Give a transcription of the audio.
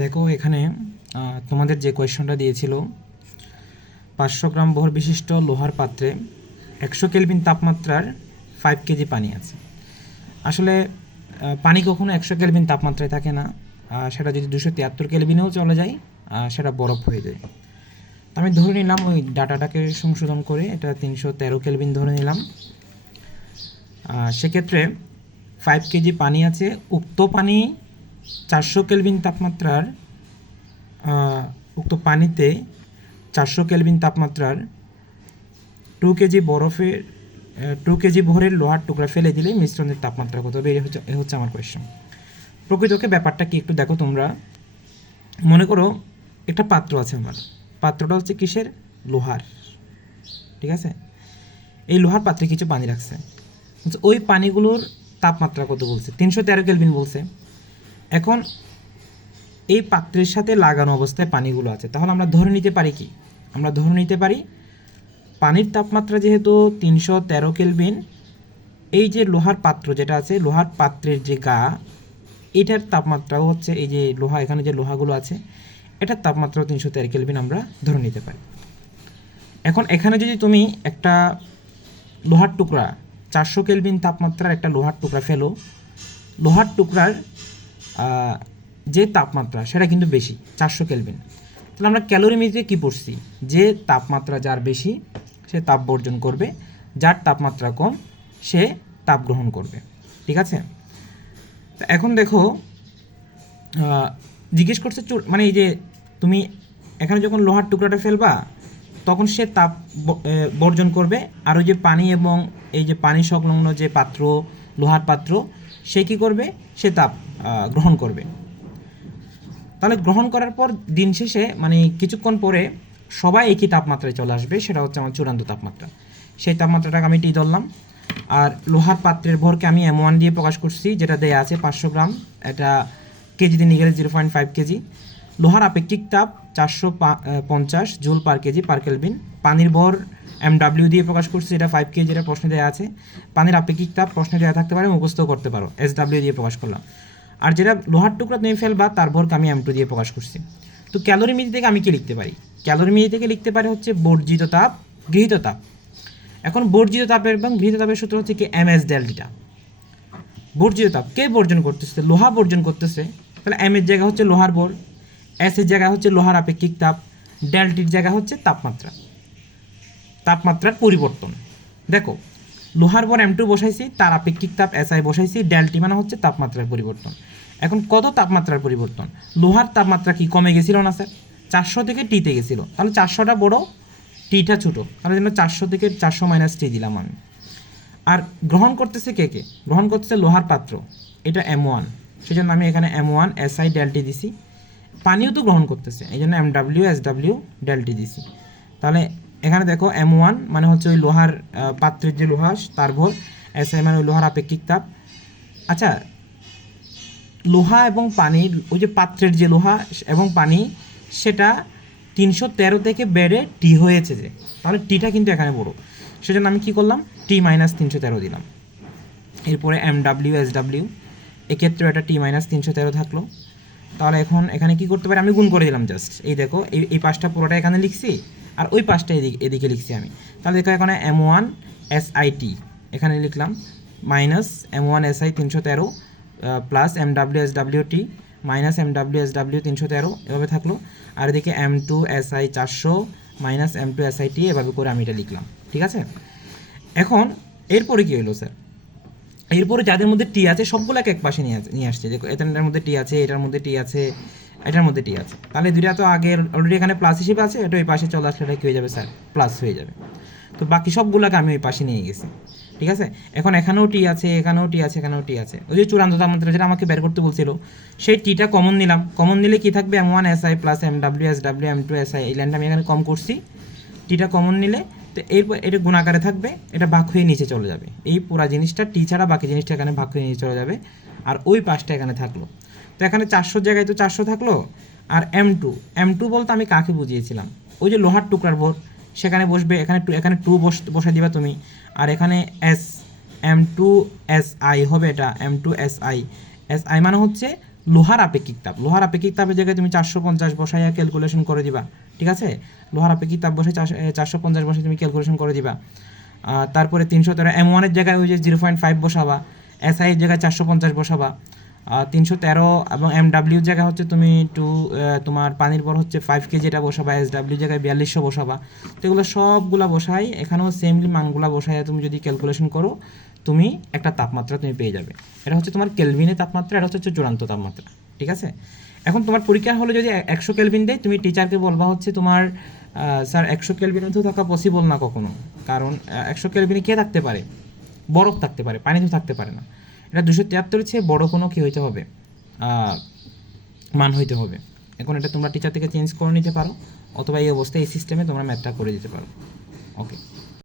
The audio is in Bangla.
দেখো এখানে তোমাদের যে কোয়েশ্চনটা দিয়েছিল 500 গ্রাম বহর বিশিষ্ট লোহার পাত্রে 100 কেলভিন তাপমাত্রার 5 কেজি পানি আছে। আসলে পানি কখনো 100 কেলভিন তাপমাত্রায় থাকে না, সেটা যদি 273 কেলভিনেও চলে যায় সেটা বরফ হয়ে যায়। তো আমি ধরে নিলাম ওই ডাটাটাকে সংশোধন করে এটা 313 কেলভিন ধরে নিলাম। সেক্ষেত্রে 5 কেজি পানি আছে, উক্ত পানি 400 কেলভিন তাপমাত্রার উক্ত পানিতে 400 কেলভিন তাপমাত্রার 2 কেজি বরফের 2 কেজি ভরের লোহার টুকরা ফেলে দিলে মিশ্রণের তাপমাত্রা কত হবে? এ হচ্ছে আমার কোয়েশ্চন। প্রকৃতকে ব্যাপারটা কি একটু দেখো তোমরা। মনে করো একটা পাত্র আছে, আমার পাত্রটা হচ্ছে কিসের? লোহার। ঠিক আছে, এই লোহার পাত্রে কিছু পানি রাখছে, ওই পানিগুলোর তাপমাত্রা কত বলছে? 313 কেলভিন বলছে। এখন এই পাত্রের সাথে লাগানো অবস্থায় পানিগুলো আছে, তাহলে আমরা ধরে নিতে পারি কি? আমরা ধরে নিতে পারি পানির তাপমাত্রা যেহেতু 313 কেলভিন, এই যে লোহার পাত্র যেটা আছে, লোহার পাত্রের যে গা, এটার তাপমাত্রাও হচ্ছে, এই যে লোহা, এখানে যে লোহাগুলো আছে এটার তাপমাত্রাও 313 কেলভিন আমরা ধরে নিতে পারি। এখন এখানে যদি তুমি একটা লোহার টুকরা 400 কেলভিন তাপমাত্রার একটা লোহার টুকরা ফেলো, লোহার টুকরার যে তাপমাত্রা সেটা কিন্তু বেশি, 400 কেলভিন। তাহলে আমরা ক্যালোরিমিটারে কী পড়ছি? যে তাপমাত্রা যার বেশি সে তাপ বর্জন করবে, যার তাপমাত্রা কম সে তাপ গ্রহণ করবে। ঠিক আছে, তো এখন দেখো জিজ্ঞেস করছে মানে এই যে তুমি এখানে যখন লোহার টুকরাটা ফেলবা তখন সে তাপ বর্জন করবে, আর ওই যে পানি এবং এই যে পানি সংলগ্ন যে পাত্র, লোহার পাত্র, সে কী করবে? সে তাপ গ্রহণ করবে। তাহলে গ্রহণ করার পর দিন শেষে মানে কিছুক্ষণ পরে সবাই একই তাপমাত্রায় চলে আসবে, সেটা হচ্ছে আমার চূড়ান্ত তাপমাত্রা। সেই তাপমাত্রাটাকে আমি টি ধরলাম। আর লোহার পাত্রের ভরকে আমি M1 দিয়ে প্রকাশ করছি, যেটা দেয়া আছে 500 গ্রাম, এটা কেজিতে নিয়ে গেলে 0.5 কেজি। লোহার আপেক্ষিক তাপ 450 joule per KG per kelvin. পানির ভর MW দিয়ে প্রকাশ করছি, এটা 5 কেজি, এটা প্রশ্নে দেওয়া আছে। পানির আপেক্ষিক তাপ প্রশ্নে দেওয়া থাকতে পারে, মুখস্থ করতে পারো, SW দিয়ে প্রকাশ করলাম। আর যেটা লোহার টুকরা তুমি ফেলবা তার ভরকে আমি M2 দিয়ে প্রকাশ করছি। তো ক্যালোরিমিটার থেকে আমি কি লিখতে পারি? ক্যালোরিমিটার থেকে লিখতে পারি হচ্ছে বর্জিত তাপ, গৃহীত তাপ। এখন বর্জিত তাপের এবং গৃহীত তাপের সূত্র হচ্ছে কি? MS delta. বর্জিত তাপ কে বর্জন করতেছে? লোহা বর্জন করতেছে, তাহলে M এর জায়গা হচ্ছে লোহার ভর, S এর জায়গা হচ্ছে লোহার আপেক্ষিক তাপ, ডেলটির জায়গা হচ্ছে তাপমাত্রা, তাপমাত্রার পরিবর্তন। দেখো লোহার ভর M2 বসাইছি, তার আপেক্ষিক তাপ SI বসাইছি, ডেলটি মানে হচ্ছে তাপমাত্রার পরিবর্তন। এখন কত তাপমাত্রার পরিবর্তন? লোহার তাপমাত্রা কি কমে গেছিল না স্যার? 400 থেকে টিতে গেছিলো, তাহলে 400টা বড়, টিটা ছোটো, তাহলে জন্য 400 থেকে 400 মাইনাস টি দিলাম আমি। আর গ্রহণ করতেছে কে কে? গ্রহণ করতেছে লোহার পাত্র, এটা M1, সেজন্য আমি এখানে M1 SI ডেলটি দিছি। পানিও তো গ্রহণ করতেছে, এই জন্য MW SW ডেলটি দিছি। তাহলে এখানে দেখো M1 মানে হচ্ছে ওই লোহার পাত্রের যে লোহা তার ভর, SI মানে ওই লোহার আপেক্ষিক তাপ। আচ্ছা, লোহা এবং পানির ওই যে পাত্রের যে লোহা এবং পানি, সেটা 313 থেকে বেড়ে টি হয়েছে যে, তাহলে টিটা কিন্তু এখানে বড়, সেজন্য আমি কী করলাম? টি মাইনাস 313 দিলাম। এরপরে MW SW, এক্ষেত্রে এটা টি মাইনাস 313 থাকলো। তাহলে এখন এখানে কি করতে পারি? আমি গুণ করে দিলাম জাস্ট, এই দেখো এই পাশটা পুরোটা এখানে লিখছি, আর ওই পাশটা এদিকে লিখছি আমি। তাহলে দেখো এখানে M1 SIT এখানে লিখলাম, minus M1 SI 313 plus MW SWT minus MW SW 313, এভাবে থাকলো। আর এদিকে M2 SI 400 minus M2 SIT, এভাবে করে আমি এটা লিখলাম। ঠিক আছে, এখন এরপরে কী হলো স্যার? এরপরে যাদের মধ্যে টি আছে সবগুলোকে এক পাশে নিয়ে আসছে। দেখো এটার মধ্যে টি আছে, এটার মধ্যে টি আছে, এটার মধ্যে টি আছে, তাহলে দুইটা তো আগে অলরেডি এখানে প্লাস হিসেবে আছে, এটা ওই পাশে চলে আসলে এটা কী হয়ে যাবে স্যার? প্লাস হয়ে যাবে। তো বাকি সবগুলোকে আমি ওই পাশে নিয়ে গেছি। ঠিক আছে, এখন এখানেও টি আছে, এখানেও টি আছে, এখানেও টি আছে। ওই যে চূড়ান্ত তাপমাত্রা যেটা আমাকে বের করতে বলছিল, সেই টিটা কমন নিলাম। কমন নিলে কি থাকবে? M1 SI plus MW SW M2 SI, এই লাইনটা আমি এখানে কম করছি। টিটা কমন নিলে তো এরপর এটা গুণাকারে থাকবে, এটা ভাগ হয়ে নিচে চলে যাবে। এই পুরো জিনিসটা টি ছাড়া বাকি জিনিসটা এখানে ভাগ হয়ে নিচে চলে যাবে, আর ওই পাশটা এখানে থাকলো। তো এখানে 400 জায়গায় তো 400 থাকলো। আর M2 বলতে আমি কাকে বুঝিয়েছিলাম? ওই যে লোহার টুকরার ভর, সেখানে বসবে, এখানে টু বসে দিবা তুমি। আর এখানে M2 SI হবে, এটা M2 SI মানে হচ্ছে লোহার আপেক্ষিক তাপের জায়গায় তুমি 450 বসাইয়া ক্যালকুলেশন করে দিবা, ঠিক আছে? লোহার আপেক্ষিক তাপ বসে 450 বসে তুমি ক্যালকুলেশন করে দিবা। তারপরে 313 M1 জায়গায় ওই যে 0.5 বসাবা, SI এর জায়গায় 450 বসাবা। 313 এবং MW জায়গায় হচ্ছে তুমি তোমার পানির ভর হচ্ছে 5 কেজি এটা বসাবা, SW জায়গায় 4200 বসাবা। তো এগুলো সবগুলা বসাই, এখানেও সেমলি মানগুলা বসাইয়া তুমি যদি ক্যালকুলেশন করো, তুমি একটা তাপমাত্রা তুমি পেয়ে যাবে। এটা হচ্ছে তোমার কেলভিনের তাপমাত্রা, এটা হচ্ছে চূড়ান্ত তাপমাত্রা, ঠিক আছে? এখন তোমার পরীক্ষা হলে যদি 100 কেলভিন দেয়, তুমি টিচারকে বলবা হচ্ছে তোমার স্যার 100 কেলভিনে তো থাকা পসিবল না কখনো, কারণ 100 কেলভিনে কে থাকতে পারে? বরফ থাকতে পারে, পানি তো থাকতে পারে না। এটা 273 চেয়ে বড় কোনো কী হইতে হবে, মান হইতে হবে। এখন এটা তোমরা টিচার থেকে চেঞ্জ করে নিতে পারো, অথবা এই অবস্থায় এই সিস্টেমে তোমরা ম্যাথটা করে দিতে পারো। ওকে।